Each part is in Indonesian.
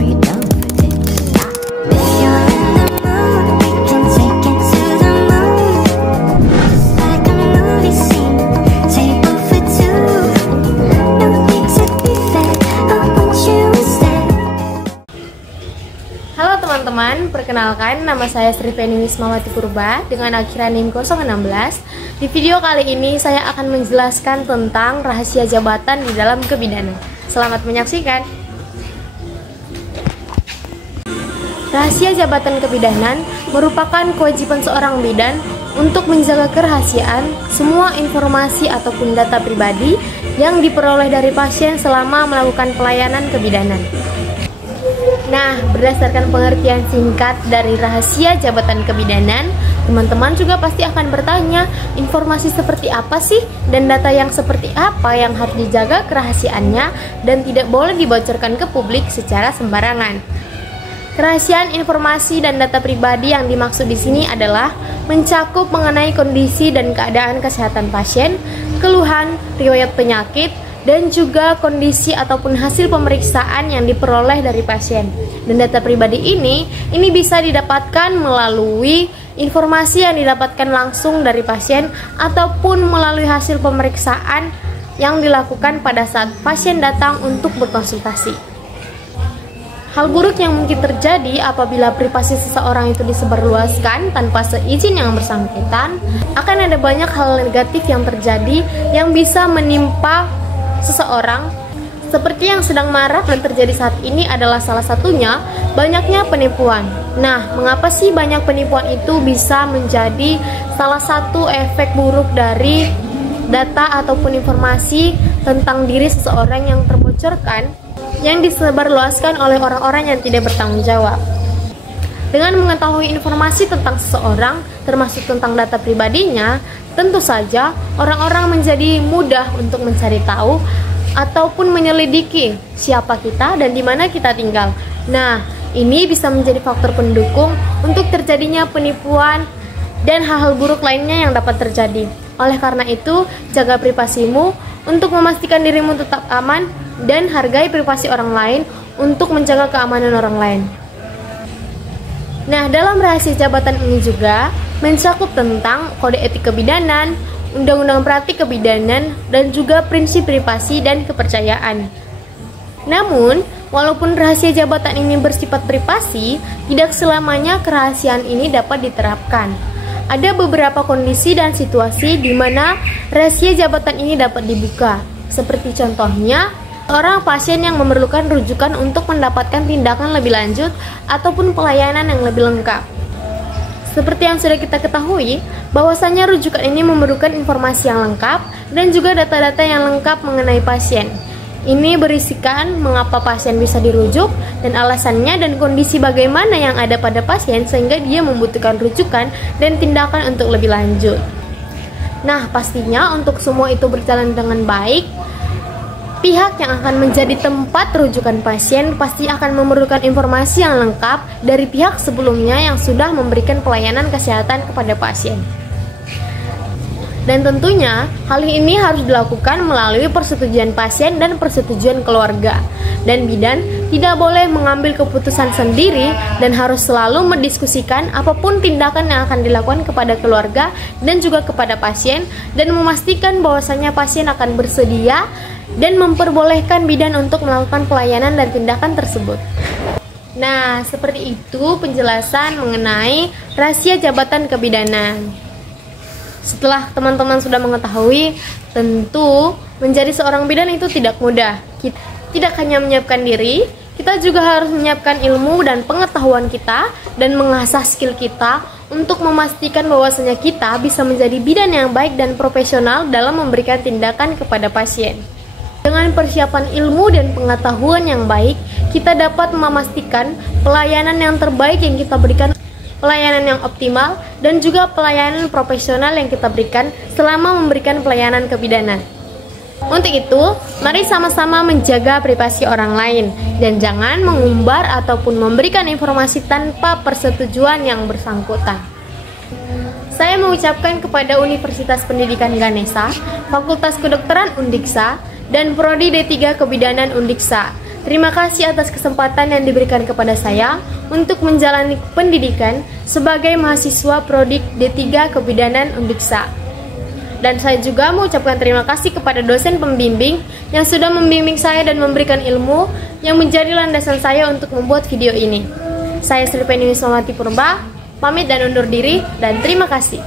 Are you down for this? If you're in the mood, we can take it to the moon. Just like a movie scene, table for two. No need to be fair, I want you instead. Halo teman-teman, perkenalkan nama saya Sri Feni Wismawati Purba dengan akhiran NIM 016. Di video kali ini saya akan menjelaskan tentang rahasia jabatan di dalam kebidanan. Selamat menyaksikan. Rahasia jabatan kebidanan merupakan kewajiban seorang bidan untuk menjaga kerahasiaan semua informasi ataupun data pribadi yang diperoleh dari pasien selama melakukan pelayanan kebidanan. Nah, berdasarkan pengertian singkat dari rahasia jabatan kebidanan, teman-teman juga pasti akan bertanya, informasi seperti apa sih dan data yang seperti apa yang harus dijaga kerahasiaannya dan tidak boleh dibocorkan ke publik secara sembarangan. Kerahasiaan informasi dan data pribadi yang dimaksud di sini adalah mencakup mengenai kondisi dan keadaan kesehatan pasien, keluhan, riwayat penyakit, dan juga kondisi ataupun hasil pemeriksaan yang diperoleh dari pasien. Dan data pribadi ini bisa didapatkan melalui informasi yang didapatkan langsung dari pasien ataupun melalui hasil pemeriksaan yang dilakukan pada saat pasien datang untuk berkonsultasi. Hal buruk yang mungkin terjadi apabila privasi seseorang itu disebarluaskan tanpa seizin yang bersangkutan, akan ada banyak hal negatif yang terjadi yang bisa menimpa seseorang, seperti yang sedang marak dan terjadi saat ini adalah salah satunya banyaknya penipuan. Nah, mengapa sih banyak penipuan itu bisa menjadi salah satu efek buruk dari data ataupun informasi tentang diri seseorang yang terbocorkan, yang disebarluaskan oleh orang-orang yang tidak bertanggung jawab. Dengan mengetahui informasi tentang seseorang, termasuk tentang data pribadinya, tentu saja orang-orang menjadi mudah untuk mencari tahu ataupun menyelidiki siapa kita dan di mana kita tinggal. Nah, ini bisa menjadi faktor pendukung untuk terjadinya penipuan dan hal-hal buruk lainnya yang dapat terjadi. Oleh karena itu, jaga privasimu untuk memastikan dirimu tetap aman dan hargai privasi orang lain untuk menjaga keamanan orang lain. Nah, dalam rahasia jabatan ini juga mencakup tentang kode etik kebidanan, undang-undang praktik kebidanan, dan juga prinsip privasi dan kepercayaan. Namun, walaupun rahasia jabatan ini bersifat privasi, tidak selamanya kerahasiaan ini dapat diterapkan. Ada beberapa kondisi dan situasi di mana rahasia jabatan ini dapat dibuka. Seperti contohnya, seorang pasien yang memerlukan rujukan untuk mendapatkan tindakan lebih lanjut ataupun pelayanan yang lebih lengkap. Seperti yang sudah kita ketahui, bahwasanya rujukan ini memerlukan informasi yang lengkap dan juga data-data yang lengkap mengenai pasien. Ini berisikan mengapa pasien bisa dirujuk dan alasannya dan kondisi bagaimana yang ada pada pasien sehingga dia membutuhkan rujukan dan tindakan untuk lebih lanjut. Nah, pastinya untuk semua itu berjalan dengan baik, pihak yang akan menjadi tempat rujukan pasien pasti akan memerlukan informasi yang lengkap dari pihak sebelumnya yang sudah memberikan pelayanan kesehatan kepada pasien. Dan tentunya hal ini harus dilakukan melalui persetujuan pasien dan persetujuan keluarga. Dan bidan tidak boleh mengambil keputusan sendiri dan harus selalu mendiskusikan apapun tindakan yang akan dilakukan kepada keluarga dan juga kepada pasien, dan memastikan bahwasanya pasien akan bersedia dan memperbolehkan bidan untuk melakukan pelayanan dan tindakan tersebut. Nah, seperti itu penjelasan mengenai rahasia jabatan kebidanan. Setelah teman-teman sudah mengetahui, tentu menjadi seorang bidan itu tidak mudah. Kita tidak hanya menyiapkan diri, kita juga harus menyiapkan ilmu dan pengetahuan kita dan mengasah skill kita untuk memastikan bahwasanya kita bisa menjadi bidan yang baik dan profesional dalam memberikan tindakan kepada pasien. Dengan persiapan ilmu dan pengetahuan yang baik, kita dapat memastikan pelayanan yang terbaik yang kita berikan, pelayanan yang optimal, dan juga pelayanan profesional yang kita berikan selama memberikan pelayanan kebidanan. Untuk itu, mari sama-sama menjaga privasi orang lain dan jangan mengumbar ataupun memberikan informasi tanpa persetujuan yang bersangkutan. Saya mengucapkan kepada Universitas Pendidikan Ganesha, Fakultas Kedokteran Undiksa, dan Prodi D3 Kebidanan Undiksa. Terima kasih atas kesempatan yang diberikan kepada saya untuk menjalani pendidikan sebagai mahasiswa Prodi D3 Kebidanan Undiksa. Dan saya juga mengucapkan terima kasih kepada dosen pembimbing yang sudah membimbing saya dan memberikan ilmu yang menjadi landasan saya untuk membuat video ini. Saya Sri Penny Wismawati Purba, pamit dan undur diri, dan terima kasih.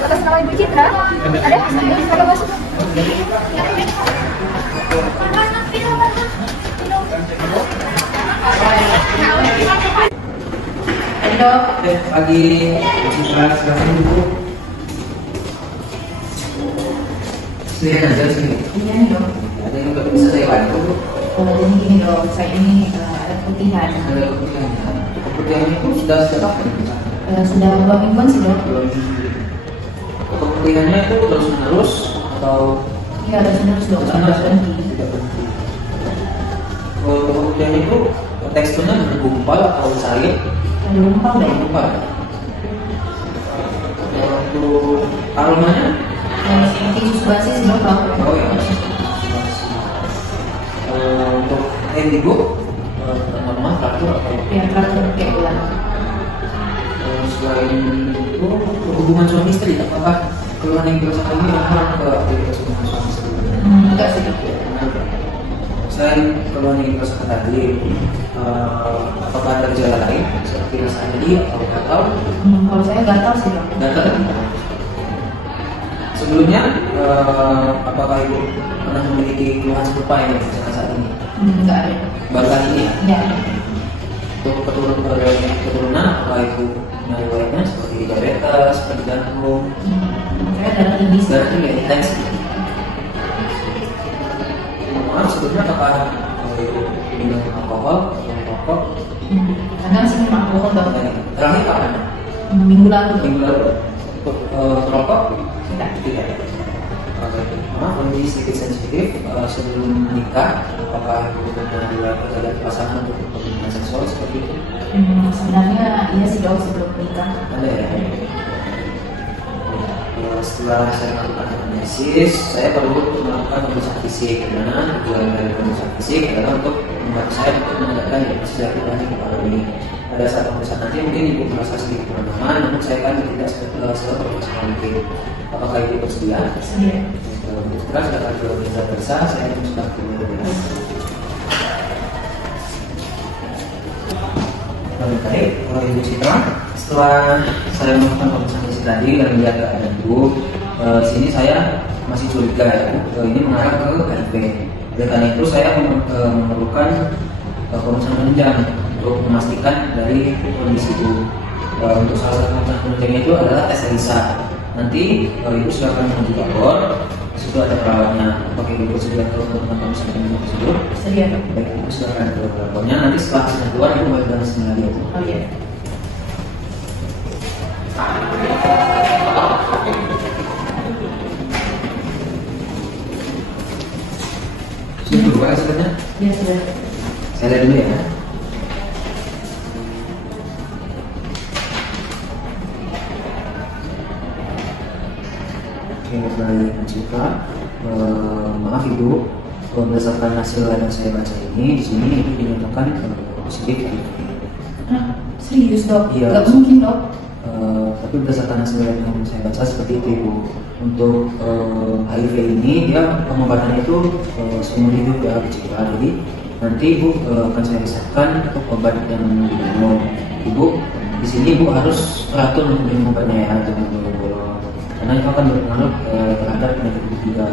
Atas nama Ibu Citra, ada? Kalau masuk. Halo. Pagi, Citra, silahkan duduk. Sendirian aja sini. Iya dok. Ada yang bisa saya bantu? Jadi gini dok, saya ini ada keputihan. Ada kemudian itu sudah Sudah 2 mingguan sih dok. keputihannya itu terus menerus atau Iya ada terus dok, Terus-menerus? ada berhenti. tidak berhenti? Kalau keputihan itu teksturnya bergumpal atau cair? Ada lumpang dok. Bergumpal. Untuk aromanya? Seperti jus basi sih dok. Oh ya. Untuk air ibu, normal teratur atau Yang terakhir kayak bulan. selain itu hubungan suami istri, apakah keluhan yang dirasakan ini normal atau tidak hubungan suami istri? Enggak sih dok. Selain keluhan yang dirasakan tadi, apakah ada gejala lain seperti rasa nyeri atau gatal? Kalau saya gatal sih dok. Gatal? Sebelumnya, apakah ibu pernah memiliki keluhan serupa yang dirasakan saat ini? Enggak ada. Baru kali ini ya? Enggak. Untuk keturunan, apa itu riwayatnya seperti diabetes, seperti jantung, Saya darah tinggi sih. darah tinggi, tensi. Maaf, sebelumnya apakah minum alkohol atau merokok? Kadang sih minum alkohol dok. Terakhir kapan? Minggu lalu dok. Minggu lalu. Untuk merokok? Tidak. Tidak. Maaf, kondisi sedikit sensitif. Sebelum menikah, apakah ibu pernah ada pasangan untuk hubungan seksual seperti itu? Sebenarnya iya sih dok sebelum menikah. Ada ya. Setelah saya melakukan analisis, saya perlu melakukan pemeriksaan fisik. Karena tujuan dari pemeriksaan fisik adalah untuk membantu saya untuk menegakkan kesehatan dari kepala ini. Pada saat pemeriksaan nanti mungkin ibu merasa sedikit kurang aman, namun saya akan tidak seprofesional mungkin. Apakah ibu bersedia? Sendiri. Untuk sekarang silakan kalau tidak tersa, saya akan sudah kemudian. Baik, kalau Ibu Citra, setelah saya melakukan pemeriksaan fisik tadi dan melihat keadaan Ibu, sini saya masih curiga ya, ini mengarah ke HIV. Oleh karena itu saya memerlukan pemeriksaan penunjang untuk memastikan dari kondisi Ibu. Untuk salah satu pemeriksaan penunjangnya itu adalah tes ELISA. Nanti Ibu silakan menuju lapor. Itu ada perawatnya. Apakah Ibu bersedia untuk melakukan pemeriksaan penunjang tersebut? Sedia dok. Baik, Ibu silakan ke lapornya. Nanti setelah hasilnya keluar, Ibu boleh bilang sendiri aja. Oh iya. Sudah keluar hasilnya? Iya sudah. Saya lihat dulu ya. Oke, baik, Citra. Maaf Ibu, berdasarkan hasil yang saya baca ini, di sini Ibu dinyatakan positif. Hah? Serius dok? Iya. Gak mungkin dok. Tapi berdasarkan hasil yang saya baca seperti itu Ibu. Untuk HIV ini dia pengobatannya itu seumur hidup ya Bu Citra. Jadi nanti Ibu akan saya resepkan untuk obat yang diminum. Ibu di sini Ibu harus teratur untuk minum obatnya ya, jangan bolong-bolong. Karena itu akan berpengaruh terhadap penyakit Ibu juga.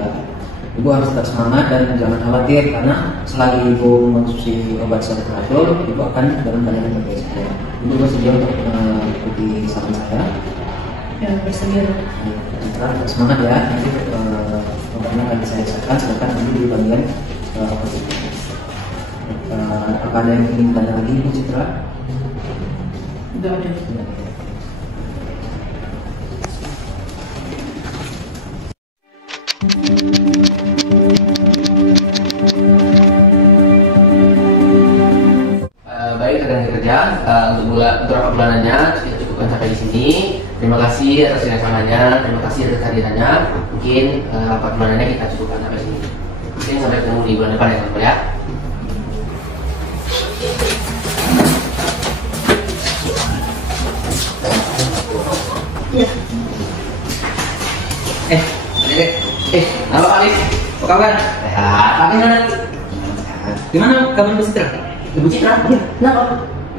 Ibu harus tetap semangat dan jangan khawatir karena selagi Ibu mengonsumsi obat secara teratur, Ibu akan dalam keadaan yang baik saja. Ibu bersedia untuk mengikuti saran saya. Ya bersedia dok. Citra, semangat ya. Nanti obat yang lagi saya siapkan, silakan nanti di bagian apa ada yang ingin tanya lagi Bu Citra? Udah ada. Baik, rekan kerja, untuk beberapa bulanannya kita cukupkan sampai di sini. Terima kasih atas kedatangannya, terima kasih atas kehadirannya. Mungkin 4 bulanannya kita cukupkan sampai sini. Mungkin sampai ketemu di bulan depan ya teman-teman ya. Iya. Halo Alif, apa kabar? Sehat. Tapi gimana? Gimana kabar Bu Citra? Ibu Citra? Iya. Kenapa?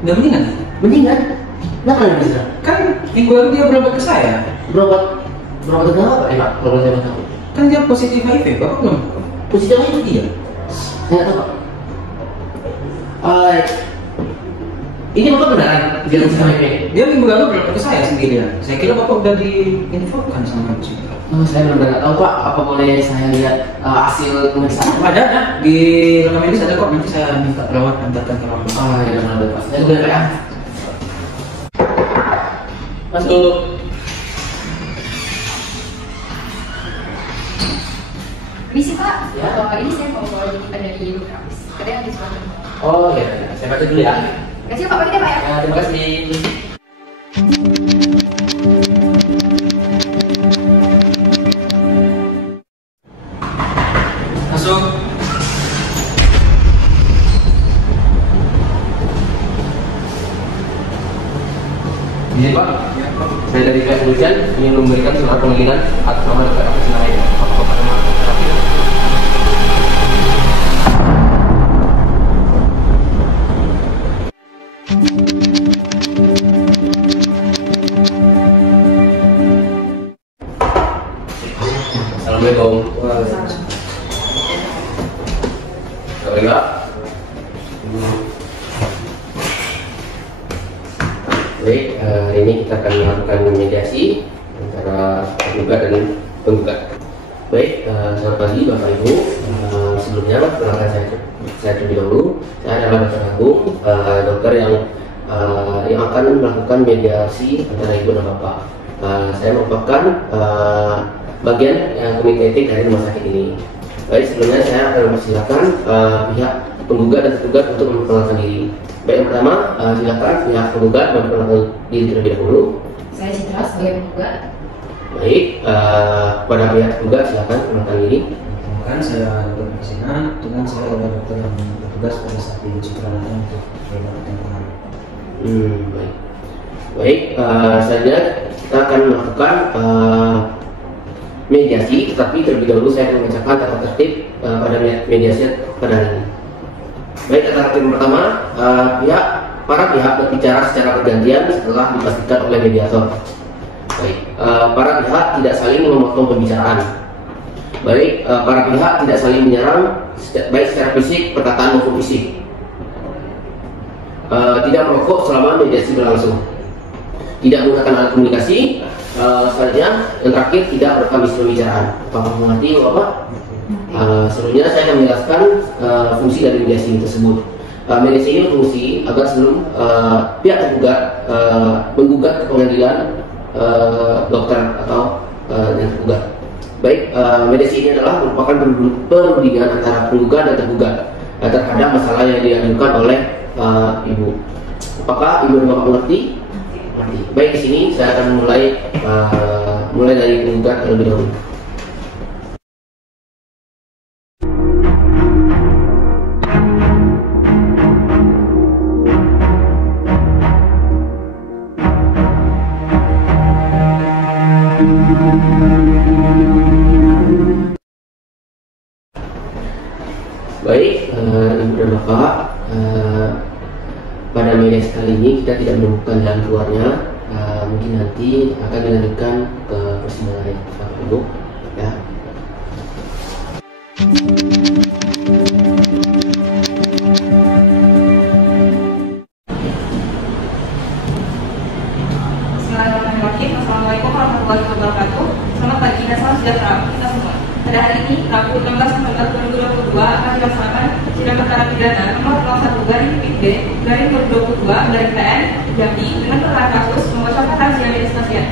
Udah mendingan? Mendingan? Kenapa Ibu Citra? Kan minggu lalu dia berobat ke saya. Berobat ke apa? Pak, kalau saya tahu. Kan dia positif HIV, Bapak belum? Positif itu dia. Saya tahu Pak. Ini Bapak beneran dia positif HIV? Dia minggu lalu berobat ke saya sendirian. Saya kira Bapak udah diinfokan sama Bu Citra. Oh, saya benar-benar tahu Pak. Apa boleh saya lihat hasil pemeriksaan? Ada di rekam medis ada kok. Nanti saya minta perawat antarkan ke ruang. Oh iya benar Pak. Saya sudah ya. Masuk. Misi Pak, Ya. ini saya mau bawa kita dari Lukapis. Katanya lagi suatu. Oh iya, saya baca dulu ya. Terima kasih Pak, pagi Pak ya. Ya, terima kasih. Masuk. Izin Pak. Saya dari pihak kepolisian ingin memberikan surat panggilan atas nama Dr. Afif Sinaga. Apakah Bapak nama Dr. Afif? Assalamualaikum. Selamat Pak. Baik, hari ini kita akan melakukan mediasi antara tergugat dan penggugat. Baik, selamat pagi Bapak Ibu. Sebelumnya perkenalkan saya terlebih dahulu. Saya adalah Dr. Agung, dokter yang akan melakukan mediasi antara Ibu dan Bapak. Saya merupakan bagian komite etik dari rumah sakit ini. Baik, sebelumnya saya akan mempersilakan pihak penggugat dan tergugat untuk memperkenalkan diri. Baik, yang pertama, silakan pihak penggugat memperkenalkan diri terlebih dahulu. Saya Citra sebagai penggugat. Baik, pada pihak penggugat silakan memperkenalkan diri. Perkenalkan, saya Dr. Mesina. Dengan saya adalah dokter yang bertugas pada saat di Citra Lana untuk berobat dengan Baik. Baik, selanjutnya kita akan melakukan mediasi, tapi terlebih dahulu saya akan membacakan tata tertib pada mediasi pada hari ini. Baik, tata tertib pertama, para pihak berbicara secara bergantian setelah dipastikan oleh mediator. Baik, para pihak tidak saling memotong pembicaraan. Baik, para pihak tidak saling menyerang baik secara fisik, perkataan maupun fisik. Tidak merokok selama mediasi berlangsung. Tidak menggunakan alat komunikasi. Selanjutnya, yang terakhir tidak merekam isi pembicaraan. Apakah mengerti Bapak? Sebelumnya saya akan menjelaskan fungsi dari mediasi ini tersebut. Mediasi ini berfungsi agar sebelum pihak tergugat menggugat ke pengadilan dokter atau yang tergugat. Baik, mediasi ini adalah merupakan perundingan antara penggugat dan tergugat terhadap masalah yang diajukan oleh Ibu. Apakah Ibu dan Bapak mengerti? Mengerti. Baik, di sini saya akan mulai dari penggugat terlebih dahulu. Baik, Ibu dan Bapak, pada mediasi kali ini kita tidak menemukan jalan keluarnya. Mungkin nanti akan dilanjutkan ke persidangan Bapak Ibu, ya. Bismillahirrahmanirrahim. Assalamualaikum warahmatullahi wabarakatuh. Selamat pagi dan salam sejahtera kita semua. Pada hari ini akan dilaksanakan sidang perkara pidana nomor 01/B/2022/PN Jambi dengan perkara kasus membocorkan rahasia medis pasien.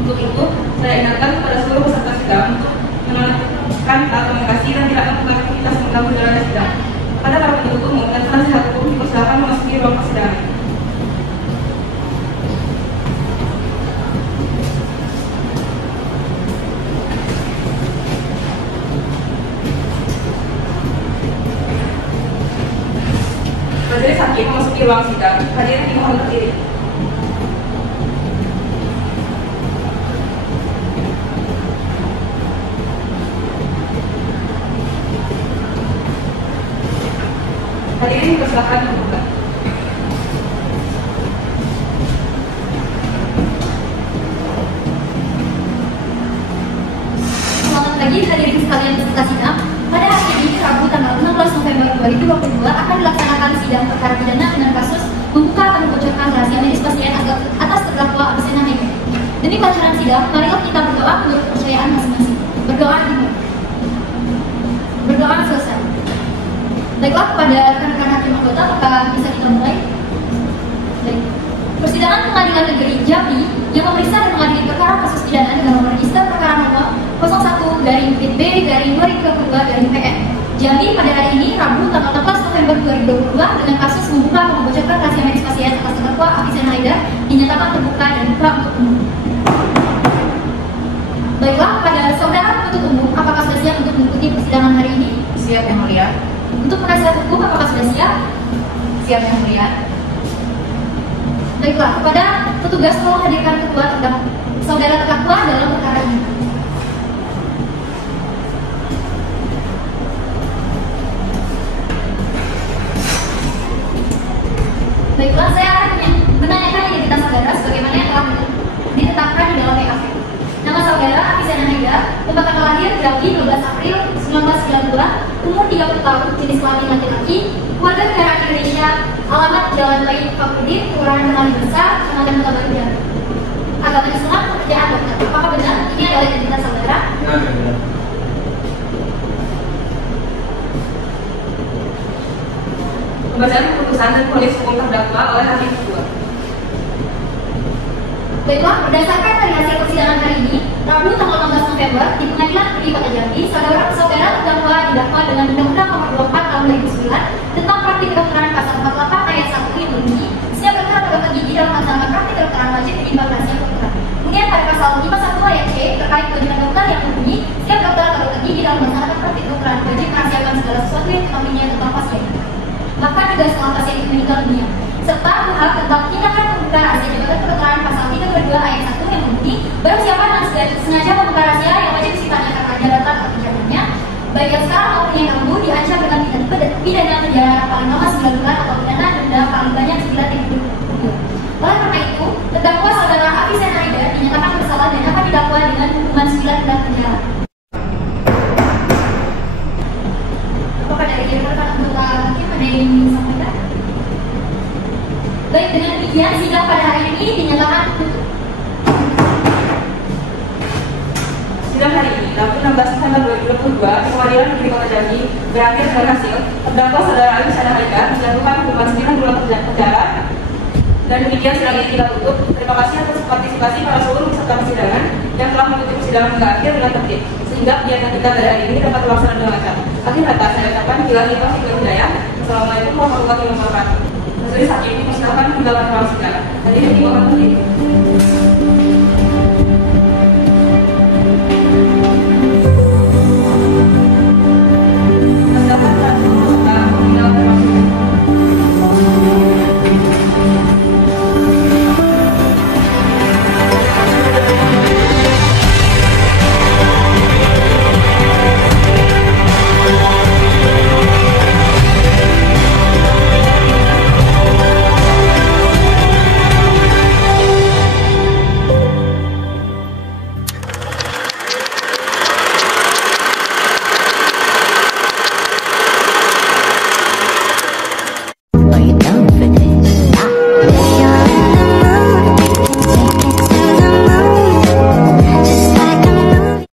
Untuk itu, saya ingatkan kepada seluruh peserta sidang untuk menekan alat komunikasi dan tidak melakukan aktivitas mengganggu jalannya sidang. Pada para penuntut umum dan penasihat hukum dipersilakan memasuki ruang persidangan. Majelis hakim memasuki ruang sidang. Hadirin dimohon berdiri. Hadirin dipersilakan membuka. Selamat pagi hadirin sekalian peserta sidang. Pada hari ini Rabu tanggal 16 November 2022 akan dilaksanakan sidang perkara pidana dengan kasus membuka atau membocorkan rahasia medis pasien atas terdakwa Avicenna Haida. Demi kelancaran sidang, marilah kita berdoa menurut kepercayaan masing-masing. Berdoa dimulai. Berdoa selesai. Baiklah, kepada rekan-rekan hakim anggota, apakah bisa kita mulai? Baik. Persidangan Pengadilan Negeri Jambi yang memeriksa dan mengadili perkara kasus pidana dengan nomor register perkara nomor 01/B/2022/PN Jambi pada hari ini Rabu tanggal 16 November 2022 dengan kasus membuka atau membocorkan rahasia medis pasien atas terdakwa Avicenna Haida dinyatakan terbuka dan buka untuk umum. Baiklah, pada saudara penuntut umum, apakah sudah siap untuk mengikuti persidangan hari ini? Siap, Yang Mulia. Untuk penasihat hukum, apakah sudah siap? Siap, Yang Mulia. Baiklah, kepada petugas tolong hadirkan ketua saudara terdakwa dalam perkara ini. Baiklah, saya akan menanyakan identitas saudara sebagaimana yang telah ditetapkan di dalam PAV. Nama saudara Avicenna Haida, tempat tanggal lahir Jambi 12 April 1992, umur 30 tahun, jenis kelamin laki-laki, warga negara Indonesia, alamat Jalan Bayi Fakrudin, Kelurahan Bernali Besar, Kecamatan Kota Baru Jambi. Agama Islam, pekerjaan dokter. Apakah benar ini adalah identitas saudara? Benar. Pembacaan keputusan dan vonis hukum terdakwa oleh hakim ketua. Baiklah, berdasarkan dari hasil persidangan hari ini, Rabu tanggal 16 November di Pengadilan Negeri Kota Jambi, saudara terdakwa didakwa dengan Undang-Undang Nomor 24 Tahun 2009 tentang praktik kedokteran pasal 48 ayat 1 yang berbunyi, setiap dokter atau dokter gigi dalam melaksanakan praktik kedokteran wajib menimba rahasia kedokteran. Kemudian pada pasal 51 ayat C terkait kewajiban dokter yang berbunyi, setiap dokter atau dokter gigi dalam melaksanakan praktik kedokteran wajib merahasiakan segala sesuatu yang diketahuinya tentang pasien, bahkan juga setelah pasien itu meninggal dunia, serta hal tentang tindakan membuka rahasia jabatan kedokteran pasal 32 ayat 1 yang berbunyi, barang siapa yang sengaja membuka rahasia yang wajib sifatnya karena jabatan atau jabatannya, baik yang sekarang maupun yang dahulu, diancam dengan pidana penjara paling lama 9 bulan atau pidana denda paling banyak 9.000 rupiah. Oleh karena itu, terdakwa saudara Avicenna Haida dinyatakan bersalah dan akan didakwa dengan hukuman 9 bulan penjara. Apakah dari rekan anggota hakim ada yang ingin disampaikan? Baik, dengan demikian sidang pada hari ini dinyatakan tutup. Sidang hari ini, Rabu 16 November 2022, di Pengadilan Negeri Kota Jambi berakhir dengan hasil terdakwa saudara Avicenna Haida dijatuhkan hukuman 9 bulan penjara. Dan demikian sidang ini kita tutup. Terima kasih atas partisipasi para seluruh peserta persidangan yang telah mengikuti persidangan hingga akhir dengan tertib, sehingga kegiatan kita pada hari ini dapat terlaksana dengan lancar. Akhir kata saya ucapkan billahi taufiq wal hidayah. Assalamualaikum warahmatullahi wabarakatuh. Majelis hakim dipersilakan menjalankan sidang. Hadirin dimohon berdiri.